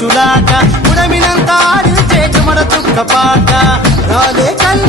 పురుషులాట ఉడమినంత ఆడించే చెమడ చుక్కపాట రాలే కన్ను